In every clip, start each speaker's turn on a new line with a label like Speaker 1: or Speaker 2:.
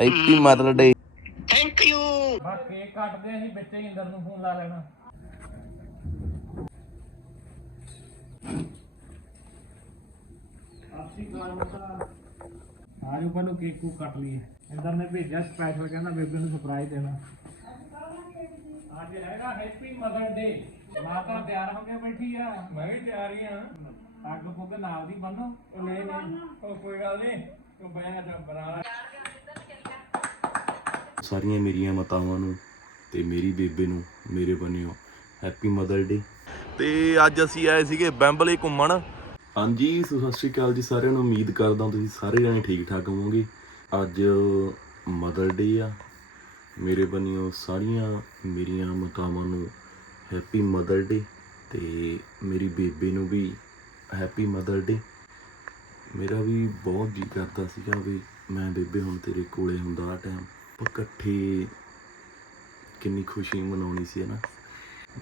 Speaker 1: Happy mother day
Speaker 2: thank you
Speaker 3: bus cake ਕੱਟਦੇ ਅਸੀਂ ਵਿੱਚ ਹੀ ਇੰਦਰ ਨੂੰ ਫੋਨ ਲਾ ਲੈਣਾ। ਆਪਸੀ ਕਾਲ ਮਤਾ ਆਜੋ ਪਹਿਲਾਂ ਕੇਕ ਕੂ ਕੱਟ ਲਈਏ। ਇੰਦਰ ਨੇ ਭੇਜਿਆ ਸਪੈਸ਼ਲ ਕਹਿੰਦਾ ਬੇਬੇ ਨੂੰ ਸਰਪ੍ਰਾਈਜ਼ ਦੇਣਾ। ਅੱਜ ਹੈਗਾ ਹੈਪੀ ਮਦਰ ਡੇ ਮਾਤਾ ਤਿਆਰ ਹੋ ਕੇ ਬੈਠੀ ਆ। ਮੈਂ ਵੀ ਤਿਆਰ ਹੀ ਆ। ਅੱਗ ਪੁੱਗ ਨਾਲ ਦੀ ਬੰਨੋ। ਉਹ ਨਹੀਂ ਨਹੀਂ। ਉਹ ਕੋਈ ਗੱਲ ਨਹੀਂ। ਤੂੰ ਬੈਠ ਜਾ ਬਣਾ
Speaker 1: ਸਾਰੀਆਂ ਮੇਰੀਆਂ ਮਾਤਾਵਾਂ ਨੂੰ ਤੇ ਮੇਰੀ ਬੇਬੇ ਨੂੰ ਮੇਰੇ ਬੰਨਿਓ ਹੈਪੀ ਮਦਰ ਡੇ ਤੇ ਅੱਜ ਅਸੀਂ ਆਏ ਸੀਗੇ ਬੈਂਬਲੇ ਘੁੰਮਣ। ਹਾਂਜੀ ਸੋ ਸਤਿ ਸ਼੍ਰੀ ਅਕਾਲ ਜੀ ਸਾਰਿਆਂ ਨੂੰ। ਉਮੀਦ ਕਰਦਾ ਹਾਂ ਤੁਸੀਂ ਸਾਰੇ ਜਣੇ ਠੀਕ ਠਾਕ ਹੋਵੋਗੇ। ਅੱਜ ਮਦਰ ਡੇ ਆ। ਮੇਰੇ ਬੰਨਿਓ ਸਾਰੀਆਂ ਮੇਰੀਆਂ ਮਾਤਾਵਾਂ ਨੂੰ ਹੈਪੀ ਮਦਰ ਡੇ ਤੇ ਮੇਰੀ ਬੇਬੇ ਨੂੰ ਵੀ ਹੈਪੀ ਮਦਰ ਡੇ ਮੇਰਾ ਵੀ ਬਹੁਤ ਜੀ ਕਰਦਾ ਸੀਗਾ ਵੀ ਮੈਂ ਬੇਬੇ ਹੁਣ ਤੇਰੇ ਕੋਲੇ ਹੁੰਦਾ ਆ ਟਾਈਮ ਆਪਾਂ ਇਕੱਠੇ ਕਿੰਨੀ ਖੁਸ਼ੀ ਮਨਾਉਣੀ ਸੀ ਨਾ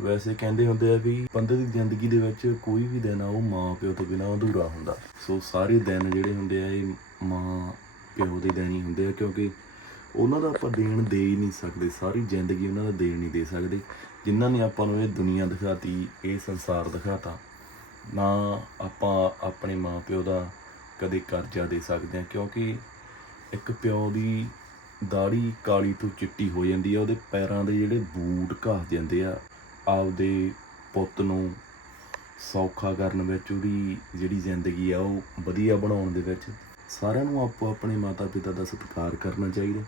Speaker 1: ਵੈਸੇ ਕਹਿੰਦੇ ਹੁੰਦੇ ਆ ਵੀ ਬੰਦੇ ਦੀ ਜ਼ਿੰਦਗੀ ਦੇ ਵਿੱਚ ਕੋਈ ਵੀ ਦਿਨ ਆ, ਉਹ ਮਾਂ ਪਿਓ ਤੋਂ ਬਿਨਾਂ ਅਧੂਰਾ ਹੁੰਦਾ। ਸੋ ਸਾਰੇ ਦਿਨ ਜਿਹੜੇ ਹੁੰਦੇ ਆ, ਇਹ ਮਾਂ ਪਿਓ ਦੇ ਦਿਨ ਹੀ ਹੁੰਦੇ ਆ, ਕਿਉਂਕਿ ਉਹਨਾਂ ਦਾ ਆਪਾਂ ਦੇਣ ਦੇ ਹੀ ਨਹੀਂ ਸਕਦੇ। ਸਾਰੀ ਜ਼ਿੰਦਗੀ ਉਹਨਾਂ ਦਾ ਦੇਣ ਨਹੀਂ ਦੇ ਸਕਦੇ। ਜਿਨ੍ਹਾਂ ਨੇ ਆਪਾਂ ਨੂੰ ਇਹ ਦੁਨੀਆ ਦਿਖਾਤੀ, ਇਹ ਸੰਸਾਰ ਦਿਖਾਤਾ, ਨਾ ਆਪਾਂ ਆਪਣੇ ਮਾਪਿਓ ਦਾ ਕਦੇ ਕਰਜ਼ਾ ਦੇ ਸਕਦੇ ਹਾਂ, ਕਿਉਂਕਿ ਇੱਕ ਪਿਓ ਦੀ ਦਾੜੀ ਕਾਲੀ ਤੋਂ ਚਿੱਟੀ ਹੋ ਜਾਂਦੀ ਆ, ਉਹਦੇ ਪੈਰਾਂ ਦੇ ਜਿਹੜੇ ਬੂਟ ਘਸ ਜਾਂਦੇ ਆ, ਆਪਦੇ ਪੁੱਤ ਨੂੰ ਸੌਖਾ ਕਰਨ ਵਿੱਚ ਉਹਦੀ ਜਿਹੜੀ ਜ਼ਿੰਦਗੀ ਆ, ਉਹ ਵਧੀਆ ਬਣਾਉਣ ਦੇ ਵਿੱਚ ਸਾਰਿਆਂ ਨੂੰ ਆਪੋ ਆਪਣੇ ਮਾਤਾ ਪਿਤਾ ਦਾ ਸਤਿਕਾਰ ਕਰਨਾ ਚਾਹੀਦਾ,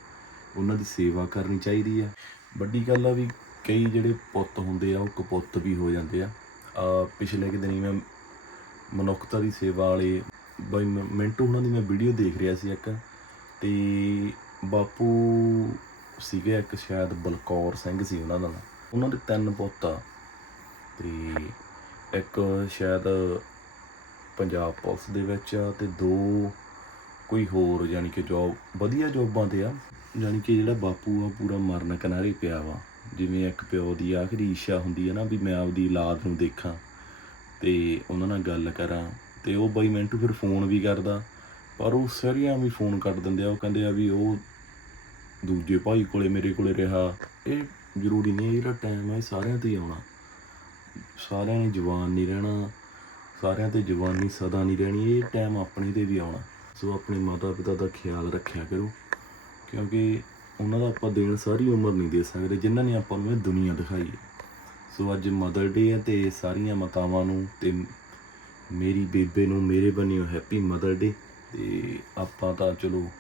Speaker 1: ਉਹਨਾਂ ਦੀ ਸੇਵਾ ਕਰਨੀ ਚਾਹੀਦੀ ਆ। ਵੱਡੀ ਗੱਲ ਆ ਵੀ ਕਈ ਜਿਹੜੇ ਪੁੱਤ ਹੁੰਦੇ ਆ, ਉਹ ਕਪੁੱਤ ਵੀ ਹੋ ਜਾਂਦੇ ਆ। ਆ ਪਿਛਲੇ ਕਿ ਦਿਨੀ ਮੈਂ ਮਨੁੱਖਤਾ ਦੀ ਸੇਵਾ ਵਾਲੇ, ਬਾਈ ਮ- ਮਿੰਟੂ ਉਹਨਾਂ ਦੀ ਮੈਂ ਵੀਡੀਓ ਦੇਖ ਰਿਹਾ ਸੀ ਇੱਕ, ਤੇ ਬਾਪੂ ਸੀਗੇ ਇੱਕ ਸ਼ਾਇਦ ਬਲਕੌਰ ਸਿੰਘ ਸੀ ਉਹਨਾਂ ਦਾ ਨਾਂ। ਉਹਨਾਂ ਦੇ ਤਿੰਨ ਪੁੱਤ ਆ ਤੇ ਇੱਕ ਸ਼ਾਇਦ ਪੰਜਾਬ ਪੁਲਿਸ ਦੇ ਵਿੱਚ ਆ ਤੇ ਦੋ ਕੋਈ ਹੋਰ ਯਾਨੀ ਕਿ ਜੋਬ ਵਧੀਆ ਜੋਬਾਂ ਤੇ ਆ। ਯਾਨੀ ਕਿ ਜਿਹੜਾ ਬਾਪੂ ਆ, ਪੂਰਾ ਮਰਨ ਕਿਨਾਰੇ ਪਿਆ ਵਾ। ਜਿਵੇਂ ਇੱਕ ਪਿਓ ਦੀ ਆਖਰੀ ਇੱਛਾ ਹੁੰਦੀ ਹੈ ਨਾ ਵੀ ਮੈਂ ਆਪਦੀ ਔਲਾਦ ਨੂੰ ਦੇਖਾਂ ਤੇ ਉਹਨਾਂ ਨਾਲ ਗੱਲ ਕਰਾਂ ਤੇ ਉਹ ਬਾਈ ਮਿੰਟੂ ਫਿਰ ਫੋਨ ਵੀ ਕਰਦਾ। ਪਰ ਉਹ ਸਰੀਆਂ ਵੀ ਫੋਨ ਕੱਟ ਦਿੰਦੇ ਆ। ਉਹ ਕਹਿੰਦੇ ਆ ਵੀ ਉਹ ਦੂਜੇ ਭਾਈ ਕੋਲੇ, ਮੇਰੇ ਕੋਲੇ ਰਿਹਾ। ਇਹ ਜ਼ਰੂਰੀ ਨਹੀਂ ਹੈ ਜਿਹੜਾ ਟਾਈਮ ਹੈ, ਇਹ ਸਾਰਿਆਂ ਤੇ ਹੀ ਆਉਣਾ। ਸਾਰਿਆਂ ਨੇ ਜਵਾਨ ਨਹੀਂ ਰਹਿਣਾ, ਸਾਰਿਆਂ ਤੇ ਜਵਾਨੀ ਸਦਾ ਨਹੀਂ ਰਹਿਣੀ, ਇਹ ਟਾਈਮ ਆਪਣੇ ਤੇ ਵੀ ਆਉਣਾ। ਸੋ ਆਪਣੇ ਮਾਤਾ ਪਿਤਾ ਦਾ ਖਿਆਲ ਰੱਖਿਆ ਕਰੋ, ਕਿਉਂਕਿ ਉਹਨਾਂ ਦਾ ਆਪਾਂ ਦੇਣ ਸਾਰੀ ਉਮਰ ਨਹੀਂ ਦੇ ਸਕਦੇ, ਜਿਨ੍ਹਾਂ ਨੇ ਆਪਾਂ ਨੂੰ ਇਹ ਦੁਨੀਆ ਦਿਖਾਈ ਸੋ ਅੱਜ ਮਦਰ ਡੇ ਹੈ ਤੇ ਸਾਰੀਆਂ ਮਾਤਾਵਾਂ ਨੂੰ ਤੇ ਮੇਰੀ ਬੇਬੇ ਨੂੰ, ਮੇਰੇ ਬੰਨਿਓ ਹੈਪੀ ਮਦਰ ਡੇ ਤੇ ਆਪਾਂ ਤਾਂ ਚਲੋ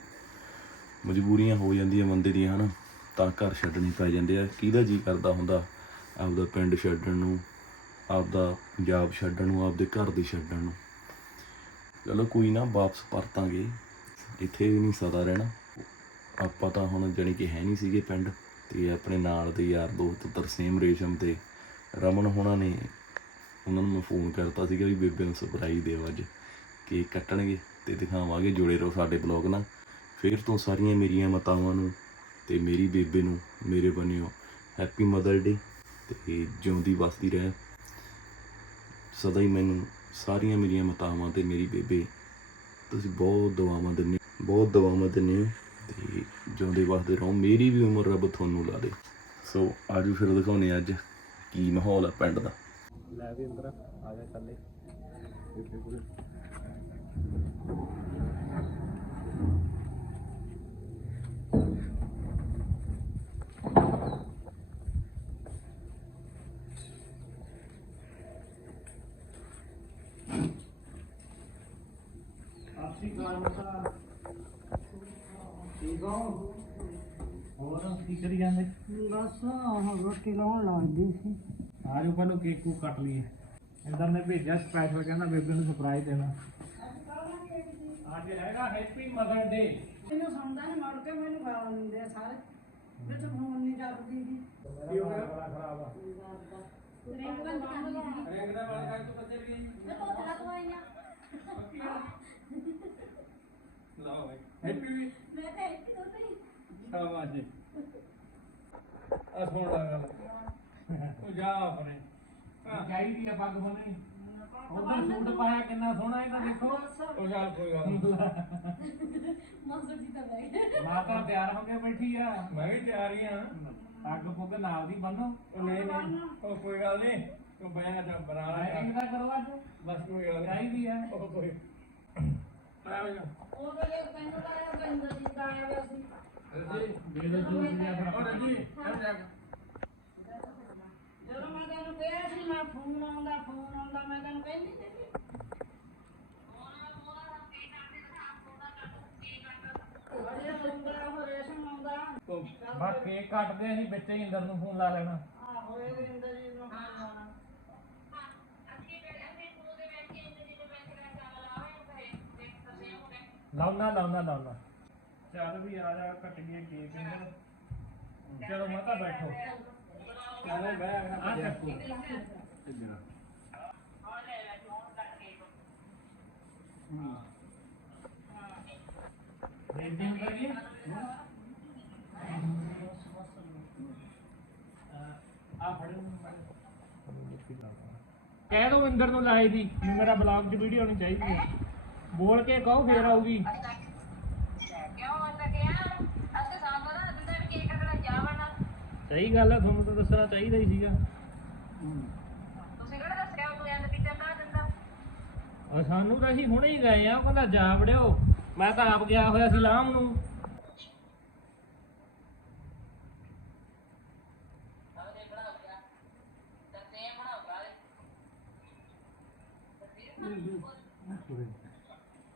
Speaker 1: ਮਜਬੂਰੀਆਂ ਹੋ ਜਾਂਦੀਆਂ ਬੰਦੇ ਦੀਆਂ, ਹਨਾ? ਤਾਂ ਘਰ ਛੱਡਣੇ ਪੈ ਜਾਂਦੇ ਆ। ਕਿਹਦਾ ਜੀ ਕਰਦਾ ਹੁੰਦਾ? ਆਪਦਾ ਪਿੰਡ ਛੱਡਣ ਨੂੰ, ਆਪਦਾ ਪੰਜਾਬ ਛੱਡਣ ਨੂੰ, ਆਪਦੇ ਘਰ ਦੇ ਛੱਡਣ ਨੂੰ। ਚਲੋ ਕੋਈ ਨਾ, ਵਾਪਸ ਪਰਤਾਂਗੇ। ਇੱਥੇ ਵੀ ਨਹੀਂ ਸਦਾ ਰਹਿਣਾ। ਆਪਾਂ ਤਾਂ ਹੁਣ ਜਾਣੀ ਕਿ ਹੈ ਨਹੀਂ ਸੀਗੇ ਪਿੰਡ ਤੇ ਆਪਣੇ ਨਾਲ ਦੇ ਯਾਰ ਦੋਸਤ ਤਰਸੇਮ ਰੇਸ਼ਮ ਤੇ ਰਮਨ ਹੋਣਾ ਨੇ ਉਹਨਾਂ ਨੂੰ ਮੈਂ ਫੋਨ ਕਰਤਾ ਸੀਗਾ ਵੀ ਬੇਬੇ ਨੂੰ ਸਰਪ੍ਰਾਈਜ਼ ਦਿਓ ਅੱਜ। ਕੇਕ ਕੱਟਣਗੇ ਤੇ ਦਿਖਾਵਾਂਗੇ, ਜੁੜੇ ਰਹੋ ਸਾਡੇ ਬਲੌਗ ਨਾਲ। ਫਿਰ ਤੋਂ ਸਾਰੀਆਂ ਮੇਰੀਆਂ ਮਾਤਾਵਾਂ ਨੂੰ ਤੇ ਮੇਰੀ ਬੇਬੇ ਨੂੰ ਮੇਰੇ ਬੰਨਿਓ ਹੈਪੀ ਮਦਰ ਡੇ ਤੇ ਜਿਉਂਦੀ ਵਸਦੀ ਰਹੇ। ਸਦਾ ਹੀ ਮੈਨੂੰ ਸਾਰੀਆਂ ਮੇਰੀਆਂ ਮਾਤਾਵਾਂ ਤੇ ਮੇਰੀ ਬੇਬੇ, ਤੁਸੀਂ ਬਹੁਤ ਦੁਆਵਾਂ ਦਿੰਦੇ ਬਹੁਤ ਦੁਆਵਾਂ ਦਿੰਦੇ ਹੋ ਤੇ ਜਿਉਂਦੇ ਵਸਦੇ ਰਹੋ, ਮੇਰੀ ਵੀ ਉਮਰ ਰੱਬ ਤੁਹਾਨੂੰ ਲਾ ਦੇ। ਸੋ ਆਜੋ ਫਿਰ ਦਿਖਾਉਨੇ ਅੱਜ ਕੀ ਮਾਹੌਲ ਹੈ ਪਿੰਡ ਦਾ। ਲੈ ਵੀ ਅੰਦਰ ਆ ਜਾ ਥੱਲੇ ਬੇਬੇ ਕੋਲੇ
Speaker 3: ਆਪਸੀ ਕਾਲ ਮਤਾ ਠੀਕ ਹੋ? ਹੋਰ ਕੀ ਕਰੀ ਜਾਂਦੇ?
Speaker 4: ਬਸ ਆਹ ਰੋਟੀ ਲਾਉਣ ਲੱਗਦੀ ਸੀ।
Speaker 3: ਆਜੋ ਪਹਿਲਾਂ ਕੇਕ ਕੂ ਕੱਟ ਲਈਏ। ਇੰਦਰ ਨੇ ਭੇਜਿਆ ਸਪੈਸ਼ਲ ਕਹਿੰਦਾ ਬੇਬੇ ਨੂੰ ਸਰਪ੍ਰਾਈਜ਼ ਦੇਣਾ। ਅੱਜ ਹੈਗਾ ਹੈਪੀ ਮਦਰ ਡੇ
Speaker 4: ਮੈਨੂੰ ਸੁਣਦਾ ਨਹੀਂ ਮੜ ਕੇ ਮੈਨੂੰ ਗਾਲਾਂ ਦਿੰਦੇ ਆ ਸਾਰੇ। ਵਿੱਚ ਫੋਨ ਨਹੀਂ ਚੱਕਦੀ ਸੀ।
Speaker 3: ਕੀ ਹੋ ਗਿਆ? ਬੜਾ ਖਰਾਬ ਆ।
Speaker 4: ਰੈਂਕ ਦਾ ਵਾਲਾ ਕਰ ਤੂੰ ਬੱਚੇ ਵੀ
Speaker 3: ਲਓ ਭਾਈ ਹੈਪੀ ਸ਼ਾਬਾਸ਼ ਜੀ। ਆ ਸੁਣ ਲਾ ਗੱਲ। ਉਹ ਜਾ ਆਪਣੇ। ਚਾਹੀਦੀ ਆ ਪੱਗ ਬੰਨਣੀ ਉਧਰ ਸੂਟ ਪਾਇਆ ਕਿੰਨਾ ਸੋਹਣਾ ਇਹਦਾ ਦੇਖੋ। ਉਹ ਚੱਲ ਕੋਈ ਗੱਲ ਮਾਤਾ ਤਿਆਰ ਹੋ ਕੇ ਬੈਠੀ ਆ। ਮੈਂ ਵੀ ਤਿਆਰ ਹੀ ਆ। ਅੱਗ ਪੁੱਗ ਨਾਲ ਦੀ ਬੰਨੋ ਨਹੀਂ ਨਹੀਂ। ਉਹ ਕੋਈ ਗੱਲ ਨਹੀਂ। ਤੂੰ ਬੈਠ ਜਾ ਬਣਾ ਲੈ
Speaker 4: ਕਿਹਦਾ ਕਰਵਾ ਬਸ ਕੋਈ ਗੱਲ ਚਾਹੀਦੀ ਆ। ਉਹ ਕੋਈ ਜਾ
Speaker 3: ਉਹ
Speaker 5: ਵੇਲੇ ਪਿੰਡ ਆਇਆ ਪਿੰਡ ਦੀ ਆਇਆ ਹੋਇਆ ਸੀ ਦੇ ਦੋ ਜਦੋਂ ਮੈਂ ਤੈਨੂੰ ਕਿਹਾ ਸੀ ਮੈਂ ਫੋਨ ਆਉਂਦਾ ਫੋਨ ਆਉਂਦਾ ਮੈਂ ਤੈਨੂੰ ਕਹਿੰਦੀ ਸੀ
Speaker 3: ਬਸ ਕੇਕ ਕੱਟਦੇ ਅਸੀਂ ਵਿੱਚ ਹੀ ਇੰਦਰ ਨੂੰ ਫੋਨ ਲਾ ਲੈਣਾ। ਲਾਉਣਾ ਲਾਉਣਾ ਲਾਉਣਾ। ਚੱਲ ਵੀ ਆ ਜਾ ਕੱਟ ਗਏ ਕੇਕ ਇੰਦਰ ਚਲੋ ਮਾਤਾ ਬੈਠੋ। ਚਲੋ ਬੈ ਆ ਚੱਕੋ ਅੰਦਰ ਜੀ ਆ? ਫੜੋ। ਕਹਿ ਦੋ ਇੰਦਰ ਨੂੰ ਲਾਏ ਦੀ ਵੀ ਮੇਰਾ ਬਲੌਗ 'ਚ ਵੀਡੀਓ ਨਹੀਂ ਚਾਹੀਦੀ ਹੈ। ਬੋਲ ਕੇ ਕਹੋ, ਫੇਰ ਆਊਗੀ। ਸਹੀ ਗੱਲ ਹੈ ਤੁਹਾਨੂੰ ਤਾਂ ਦੱਸਣਾ ਚਾਹੀਦਾ ਹੀ ਸੀਗਾ। ਆ ਸਾਨੂੰ ਤਾਂ ਅਸੀਂ ਹੁਣੇ ਹੀ ਗਏ ਆ, ਉਹ ਕਹਿੰਦਾ, ਜਾ ਵੜਿਓ। ਮੈਂ ਤਾਂ ਆਪ ਗਿਆ ਹੋਇਆ ਸੀ ਲਾਮ ਨੂੰ।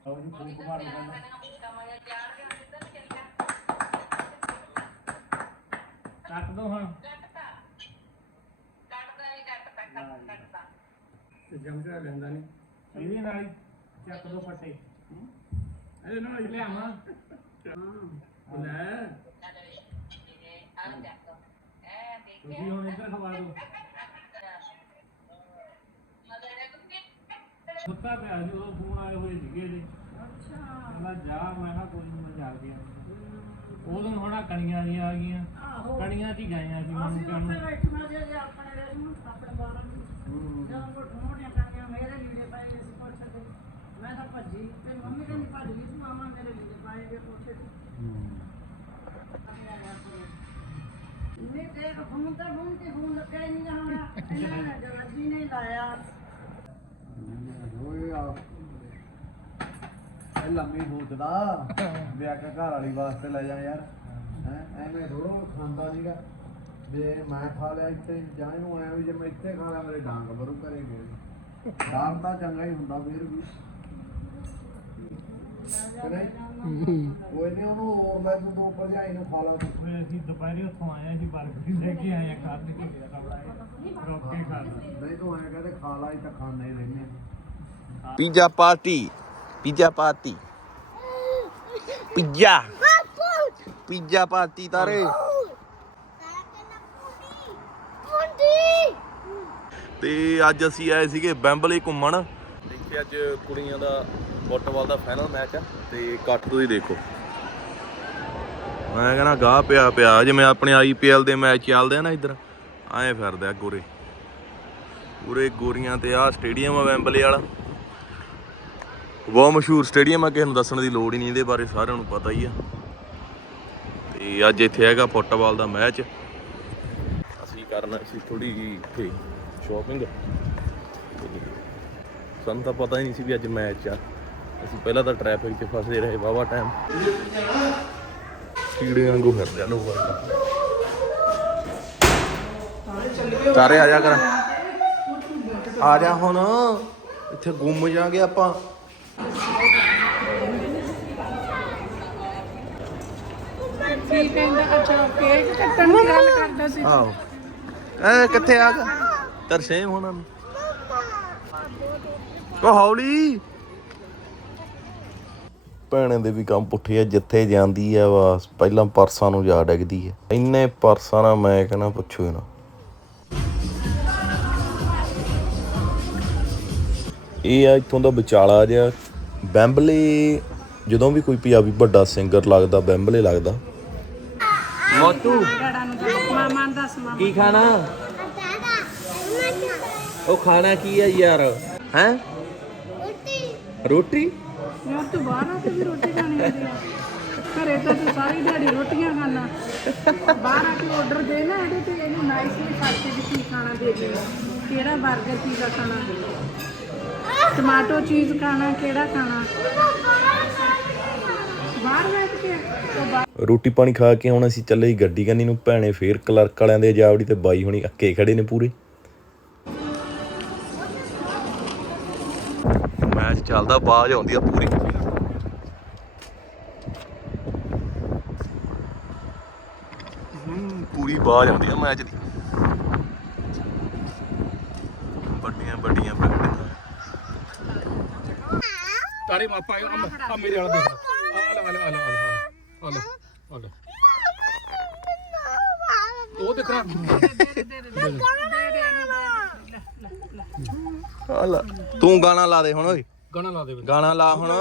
Speaker 3: ਆਓ ਜੀ ਫੂਕ
Speaker 5: ਮਾਰੋ ਪਹਿਲਾਂ।
Speaker 3: ਕੱਟ ਦੋ ਹੁਣ। ਤੇ ਜਮਕਾ ਲੈਂਦਾ ਨਹੀਂ ਇਹਦੇ ਨਾਲ ਹੀ। ਚੱਕ ਦੋ ਫੱਟੇ। ਇਹਦੇ ਨਾਲ ਹੀ। ਲਿਆਵਾਂ ਲੈ। ਤੁਸੀਂ ਹੁਣ ਇੱਧਰ ਖਵਾ ਦਿਓ। ਸੁੱਤਾ ਪਿਆ ਸੀ ਉਦੋਂ ਫੋਨ ਆਏ ਹੋਏ ਸੀਗੇ ਇਹਦੇ। ਅੱਛਾ। ਕਹਿੰਦਾ ਜਾ ਮੈਂ ਕਿਹਾ ਕੋਈ ਨਹੀਂ ਮੈਂ ਜਾ ਗਿਆ। ਉਦੋਂ ਹੁਣ ਕਣੀਆਂ ਜੀਆਂ ਆ ਗਈਆਂ। ਆਹੋ। ਕਣੀਆਂ 'ਚ ਹੀ ਗਏ ਆ
Speaker 5: ਅਸੀਂ ਮਨ ਅਸੀਂ ਉੱਥੇ ਬੈਠਣਾ ਸੀ ਜੇ ਆਪਣੇ ਰੇਸ਼ਮ ਆਪਣੇ ਬਾਰਾਂ ਨੂੰ ਜਦੋਂ ਕੋ ਠੋਣੀਆਂ ਕਰਨੀਆਂ ਮੇਰੇ ਲੀੜੇ ਪਾਏ ਹੋਏ ਸੀ ਕੋਠੇ ਤੇ ਮੈਂ ਤਾਂ ਭੱਜੀ ਤੇ ਮੰਮੀ ਕਹਿੰਦੀ ਭੱਜ ਗਈ ਤੂੰ ਮਾਮਾ ਮੇਰੇ ਲੀੜੇ ਪਾਏ ਗਏ ਕੋਠੇ ਤੇ ਨਹੀਂ ਤੇ ਫੋਨ ਤਾਂ ਫੋਨ ਤੇ ਫੋਨ ਲੱਗਿਆ ਹੀ ਨਹੀਂ ਹੋਣਾ। ਇਹਨਾਂ ਨੇ ਜਵਾਜੀ ਨਹੀਂ ਲਾਇਆ। ਆ
Speaker 3: ਲੰਮੀ ਸੋਚਦਾ ਵੀ ਕੇ ਘਰ ਵਾਲੀ ਵਾਸਤੇ ਲੈ ਜਾ ਯਾਰ ਹੈ ਐਵੇਂ ਥੋੜੋ ਖਾਂਦਾ ਸੀਗਾ ਜੇ ਮੈਂ ਖਾ ਲਿਆ ਇੱਥੇ ਜਾਂ ਇਹਨੂੰ ਆਇਆ ਵੀ ਜੇ ਮੈਂ ਇੱਥੇ ਖਾ ਲਿਆ ਮੇਰੇ ਡਾਂਗ ਬਰੂ ਘਰੇ ਗਏ ਡਾਂਗ ਤਾਂ ਚੰਗਾ ਹੀ ਹੁੰਦਾ ਫਿਰ ਵੀ ਨਹੀਂ ਕੋਈ ਨਹੀਂ ਉਹਨੂੰ ਹੋਰ ਲੈ ਤੂੰ ਦੋ ਭਰਜਾਈ ਨੂੰ ਖਾ ਲਾ ਤੂੰ। ਫਿਰ ਅਸੀਂ ਦੁਪਹਿਰੇ ਉੱਥੋਂ ਆਏ ਅਸੀਂ ਬਰਗਰ ਲੈ ਕੇ ਆਏ ਆ ਖਾਣ ਕੇ ਮੇਰਾ ਕਪੜਾ ਹੈ ਰੋਕ ਕੇ ਖਾ ਲਓ ਨਹੀਂ ਤੂੰ ਐਂ ਕਹਦੇ ਖਾ ਲਾ ਹੀ ਤਾਂ ਖਾਂਦੇ ਹੀ ਰਹਿੰਦੇ
Speaker 1: ਆ। Pizza party pizza party. Pizza. Pizza party ਤਾਰੇ। ਤੇ ਅੱਜ ਅਸੀਂ ਆਏ ਸੀਗੇ ਬੈਂਬਲੇ ਘੁੰਮਣ। ਇੱਥੇ ਅੱਜ ਕੁੜੀਆਂ ਦਾ ਫੁੱਟਬਾਲ ਦਾ ਫਾਈਨਲ ਮੈਚ ਆ ਤੇ ਇਕੱਠ ਤੁਸੀਂ ਦੇਖੋ। ਮੈਂ ਕਹਿੰਦਾ ਗਾਹ ਪਿਆ ਪਿਆ, ਜਿਵੇਂ ਆਪਣੇ ਆਈਪੀਐਲ ਦੇ ਮੈਚ ਚੱਲਦੇ ਆ ਨਾ ਇੱਧਰ, ਐਂ ਫਿਰਦੇ ਆ ਗੋਰੇ। ਪੂਰੇ ਗੋਰੀਆਂ ਤੇ ਆਹ ਸਟੇਡੀਅਮ ਆ ਵੈਂਬਲੇ ਵਾਲਾ। ਬਹੁਤ ਮਸ਼ਹੂਰ ਸਟੇਡੀਅਮ ਆ, ਕਿਸੇ ਨੂੰ ਦੱਸਣ ਦੀ ਲੋੜ ਹੀ ਨਹੀਂ ਇਹਦੇ ਬਾਰੇ, ਸਾਰਿਆਂ ਨੂੰ ਪਤਾ ਹੀ ਆ। ਤੇ ਅੱਜ ਇੱਥੇ ਹੈਗਾ ਫੁੱਟਬਾਲ ਦਾ ਮੈਚ ਅਸੀਂ ਕਰਨਾ ਸੀ ਥੋੜੀ ਜਿਹੀ ਇੱਥੇ ਸ਼ਾਪਿੰਗ ਸਾਨੂੰ ਤਾਂ ਪਤਾ ਹੀ ਨਹੀਂ ਸੀ ਵੀ ਅੱਜ ਮੈਚ ਆ। ਅਸੀਂ ਪਹਿਲਾਂ ਤਾਂ ਟ੍ਰੈਫਿਕ 'ਚ ਫਸੇ ਰਹੇ ਵਾਵਾ ਟਾਈਮ ਕੀੜੇ ਵਾਂਗੂ ਆ। ਲੋਕ ਤਾਰੇ ਆ ਜਾ ਕਰ। ਆ ਜਾ ਹੁਣ। ਇੱਥੇ ਗੁੰਮ ਜਾਾਂਗੇ ਆਪਾਂ।
Speaker 5: ਕੀ ਕਹਿੰਦਾ ਅੱਛਾ ਕੇਕ ਕੱਟਣ ਦੀ ਗੱਲ ਕਰਦਾ ਸੀ ਆਹੋ।
Speaker 1: ਐ ਕਿੱਥੇ ਆ? ਗਿਆ ਤਰਸੇਮ ਹੋਣਾ। ਨੂੰ ਉਹ ਹੌਲੀ। ਭੈਣੇ ਦੇ ਵੀ ਕੰਮ ਪੁੱਠੇ ਆ, ਜਿੱਥੇ ਜਾਂਦੀ ਆ, ਬਸ ਪਹਿਲਾਂ ਪਰਸਾਂ ਨੂੰ ਜਾ ਡਿੱਗਦੀ ਆ। ਇੰਨੇ ਪਰਸਾਂ ਨਾਲ ਮੈਂ ਕਹਿੰਦਾ ਪੁੱਛੋ ਨਾ। ਇਹ ਆ ਇੱਥੋਂ ਦਾ ਵਿਚਾਲਾ ਜਿਹਾ, ਬੈਂਬਲੇ, ਜਦੋਂ ਵੀ ਕੋਈ ਪੰਜਾਬੀ ਵੱਡਾ ਸਿੰਗਰ ਲੱਗਦਾ, ਬੈਂਬਲੇ ਲੱਗਦਾ। ਮੋਤੂ ਮਾਮਾ ਦੱਸ ਮਾਮਾ ਕੀ ਖਾਣਾ? ਉਹ ਖਾਣਾ ਕੀ ਆ ਯਾਰ? ਹੈ? ਰੋਟੀ।
Speaker 6: ਯਾਰ ਤੂੰ ਬਾਹਰ ਆ ਕੇ ਵੀ ਰੋਟੀ ਖਾਣੀ ਹੁੰਦੀ ਆ। ਘਰੇ ਤਾਂ ਤੂੰ ਸਾਰੀ ਦਿਹਾੜੀ ਰੋਟੀਆਂ ਖਾਣਾ ਬਾਹਰ ਆ ਕੇ ਆਰਡਰ ਦੇ ਨਾ ਇਹਦੇ ਤੇ, ਇਹਨੂੰ ਨਾਈਸਲੀ ਕਰਕੇ ਵੀ ਕੀ ਖਾਣਾ ਦੇ ਦੇ। ਕਿਹੜਾ 버ਗਰ ਪੀਜ਼ਾ ਖਾਣਾ? ਟਮਾਟੋ ਚੀਜ਼ ਖਾਣਾ, ਕਿਹੜਾ ਖਾਣਾ? ਬਾਹਰ ਬੈਠ ਕੇ।
Speaker 1: ਉਹ ਬਾਹਰ ਰੋਟੀ ਪਾਣੀ ਖਾ ਕੇ ਹੁਣ ਅਸੀਂ ਚੱਲੇ ਜੀ ਗੱਡੀ ਕੰਨੀ ਨੂੰ, ਭੈਣੇ ਫੇਰ ਕਲਰਕ ਵਾਲਿਆਂ ਦੇ ਜਾਵੜੀ ਤੇ ਬਾਈ ਹੁਣੀ ਅੱਕੇ ਖੜੇ ਨੇ ਪੂਰੇ। ਚੱਲਦਾ ਬਾਜ ਆਉਂਦੀ ਆ ਪੂਰੀ। ਪੂਰੀ ਬਾਜ ਆਉਂਦੀ ਆ ਮੈਚ ਦੀ। ਵੱਡੀਆਂ ਵੱਡੀਆਂ ਬਿਲਡਿੰਗਾਂ ਤਾਰੇ ਮਾਪਾ ਆ ਮੇਰੇ ਵਾਲਾ ਦੇਖ। ਆ ਲੈ ਆ ਲੈ ਆ ਲੈ ਆ ਲੈ ਉਹ ਦੇਖ ਆ ਲੈ, ਤੂੰ ਗਾਣਾ ਲਾ ਦੇ ਹੁਣ ਓਏ। ਗਾਣਾ ਲਾ ਦੇ ਗਾਣਾ ਲਾ ਹੁਣ।